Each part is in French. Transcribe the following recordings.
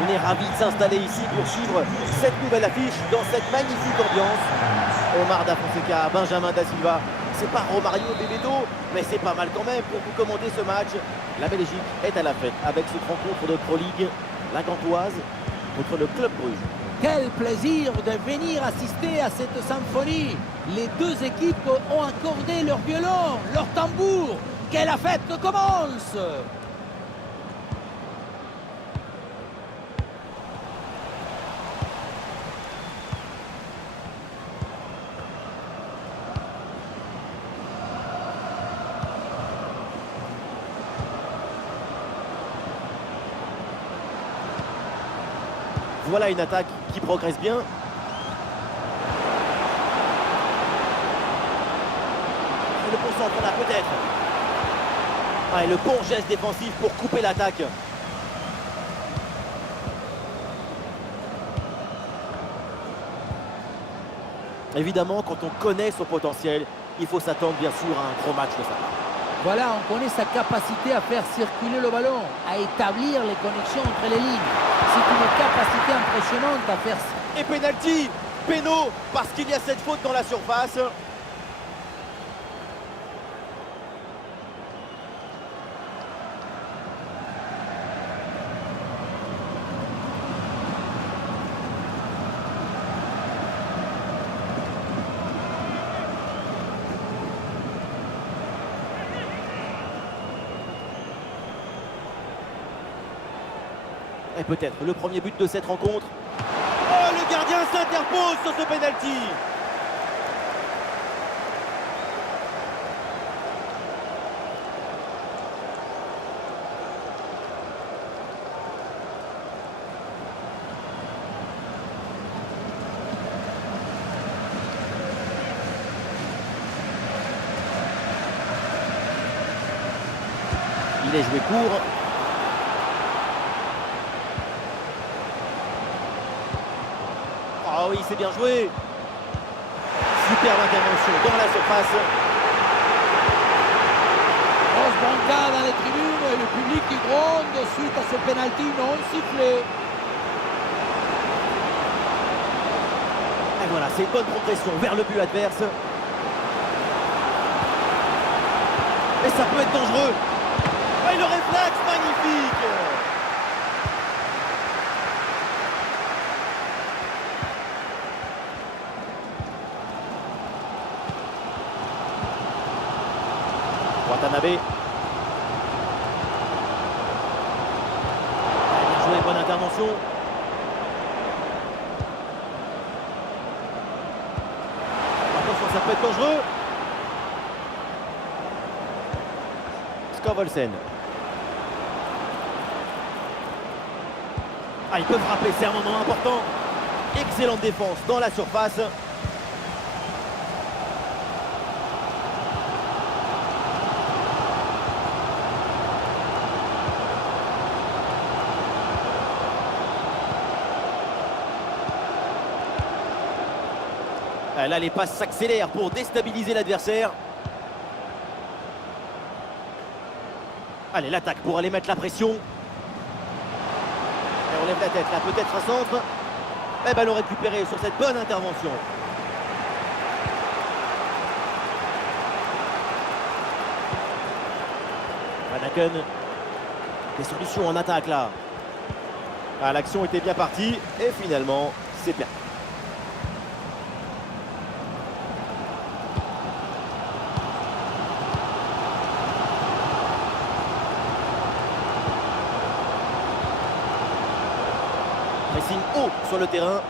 On est ravis de s'installer ici pour suivre cette nouvelle affiche dans cette magnifique ambiance. Omar Da Fonseca, Benjamin Da Silva, c'est pas Romario Bebeto, mais c'est pas mal quand même pour vous commenter ce match. La Belgique est à la fête avec cette rencontre de Pro League, la Gantoise contre le Club Bruges. Quel plaisir de venir assister à cette symphonie. Les deux équipes ont accordé leur violon, leur tambour. Que la fête commence! Voilà une attaque qui progresse bien. Et le bon centre là peut-être. Ah, et le bon geste défensif pour couper l'attaque. Évidemment, quand on connaît son potentiel, il faut s'attendre bien sûr à un gros match de sa part. Voilà, on connaît sa capacité à faire circuler le ballon, à établir les connexions entre les lignes. C'est une capacité impressionnante à faire ça. Et penalty, péno, parce qu'il y a cette faute dans la surface. Et peut-être le premier but de cette rencontre. Oh, le gardien s'interpose sur ce penalty. Il est joué court. Ah oui, c'est bien joué. Superbe intervention dans la surface. Grosse bancade dans les tribunes et le public qui gronde suite à ce penalty non sifflé. Et voilà, c'est une bonne progression vers le but adverse. Et ça peut être dangereux. Et le réflexe, magnifique. Watanabe. Bien joué, bonne intervention. Attention, ça peut être dangereux. Skorvolsen. Ah, il peut frapper, c'est un moment important. Excellente défense dans la surface. Là, les passes s'accélèrent pour déstabiliser l'adversaire. Allez, l'attaque pour aller mettre la pression. Et on lève la tête, là, peut-être un centre. Et ballon récupéré sur cette bonne intervention. Vanaken. Des solutions en attaque, là. Ah, l'action était bien partie. Et finalement, c'est perdu. Pressing haut sur le terrain.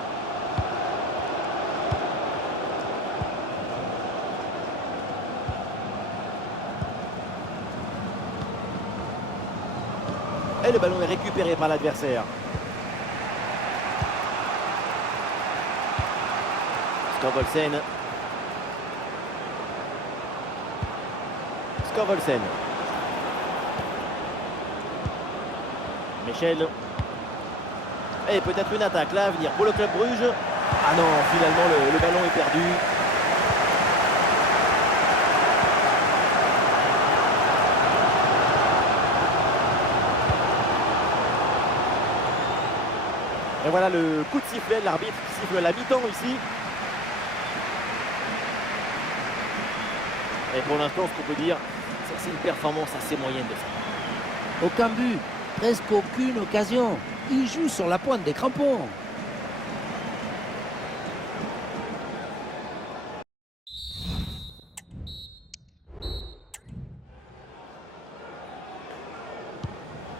Et le ballon est récupéré par l'adversaire. Skorvolsen. Skorvolsen. Michel. Et peut-être une attaque là à venir pour le Club Bruges. Ah non, finalement le ballon est perdu. Et voilà le coup de sifflet de l'arbitre qui siffle la mi-temps ici. Et pour l'instant, ce qu'on peut dire, c'est que c'est une performance assez moyenne de ça. Aucun but, presque aucune occasion. Il joue sur la pointe des crampons.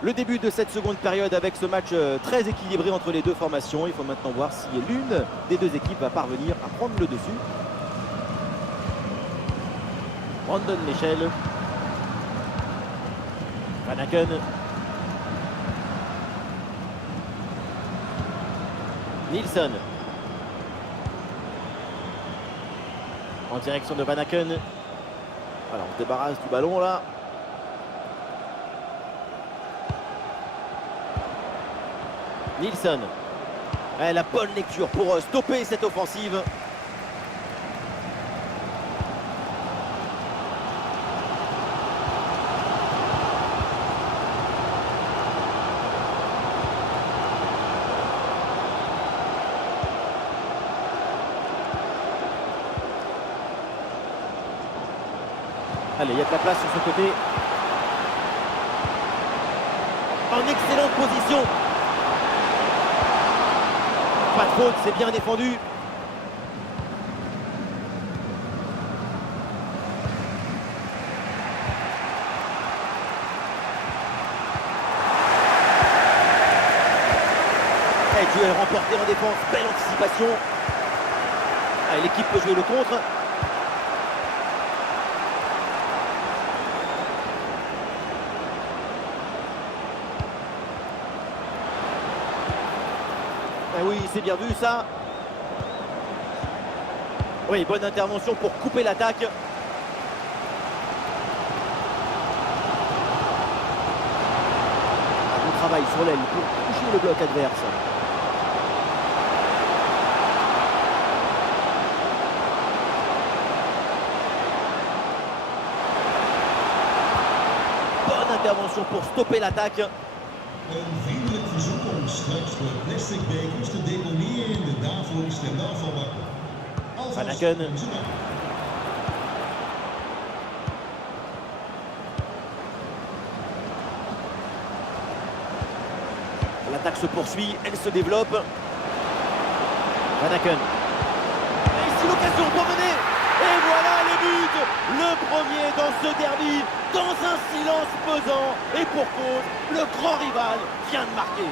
Le début de cette seconde période avec ce match très équilibré entre les deux formations. Il faut maintenant voir si l'une des deux équipes va parvenir à prendre le dessus. Brandon Michel. Van Aken. Nilsson. En direction de Van Aken. Alors on se débarrasse du ballon là. Nilsson. La bonne lecture pour stopper cette offensive. Allez, il y a de la place sur ce côté. En excellente position. Pas de faute, c'est bien défendu. Et duel remporté en défense, belle anticipation. Allez, l'équipe peut jouer le contre. Ah oui, c'est bien vu ça. Oui, bonne intervention pour couper l'attaque. Bon travail sur l'aile pour toucher le bloc adverse. Bonne intervention pour stopper l'attaque. Een vriendelijk verzoek om straks de plastic bekers te deponeren in de daarvoor bestemde afvalbakken. Van Aken. L'attaque se poursuit, elle se développe. Van Aken. Et ici l'occasion pour mener. Et voilà le but. Le premier dans ce derby. Dans un silence pesant. Et pour cause, le grand rival vient de marquer.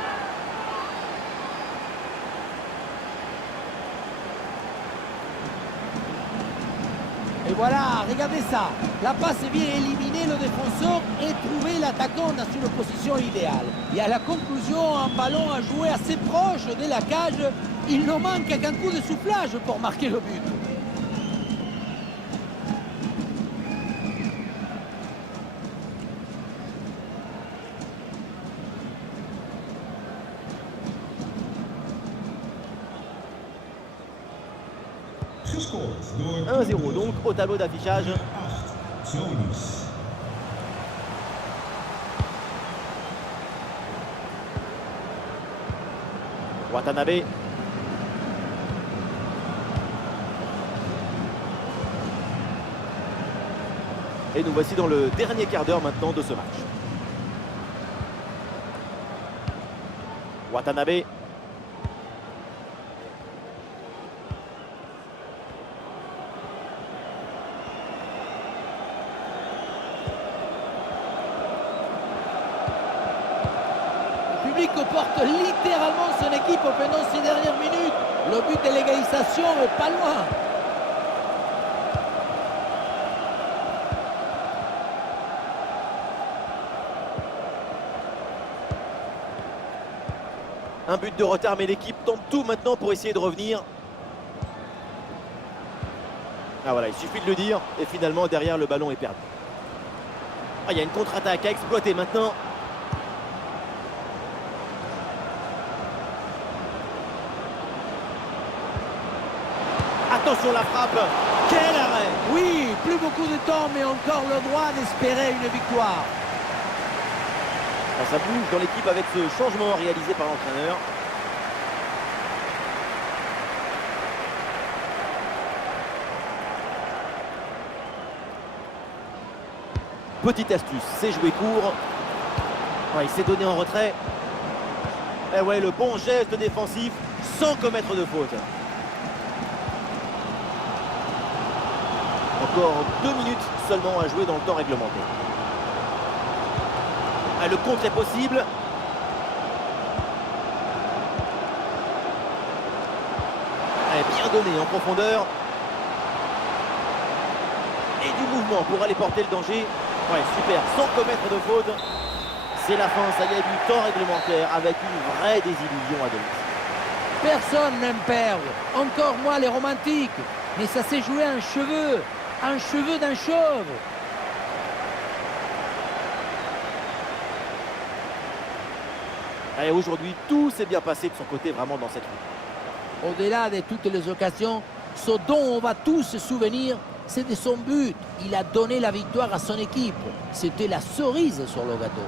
Et voilà, regardez ça. La passe vient éliminer le défenseur et trouver l'attaquant dans une position idéale. Et à la conclusion, un ballon à jouer assez proche de la cage. Il ne manque qu'un coup de soufflage pour marquer le but. Gescoord door 1-0 donc au tableau d'affichage. 8, Zonis. Watanabe. Et nous voici dans le dernier quart d'heure maintenant de ce match. Watanabe. Le public porte littéralement son équipe pendant ces dernières minutes. Le but de l'égalisation est pas loin. Un but de retard, mais l'équipe tente tout maintenant pour essayer de revenir. Ah voilà, il suffit de le dire. Et finalement, derrière, le ballon est perdu. Ah, il y a une contre-attaque à exploiter maintenant. Attention la frappe. Quel arrêt! Oui, plus beaucoup de temps, mais encore le droit d'espérer une victoire. Ça bouge dans l'équipe avec ce changement réalisé par l'entraîneur. Petite astuce, c'est jouer court. Ouais, il s'est donné en retrait. Et ouais, le bon geste défensif sans commettre de faute. Encore 2 minutes seulement à jouer dans le temps réglementaire. Ah, le contre est possible. Bien donné en profondeur. Et du mouvement pour aller porter le danger. Ouais, super, sans commettre de faute. C'est la fin, ça y est, du temps réglementaire avec une vraie désillusion à domicile. Personne n'aime perdre, encore moins les romantiques. Mais ça s'est joué un cheveu d'un chauve. Et aujourd'hui, tout s'est bien passé de son côté vraiment dans cette lutte. Au-delà de toutes les occasions, ce dont on va tous se souvenir, c'est de son but. Il a donné la victoire à son équipe. C'était la cerise sur le gâteau.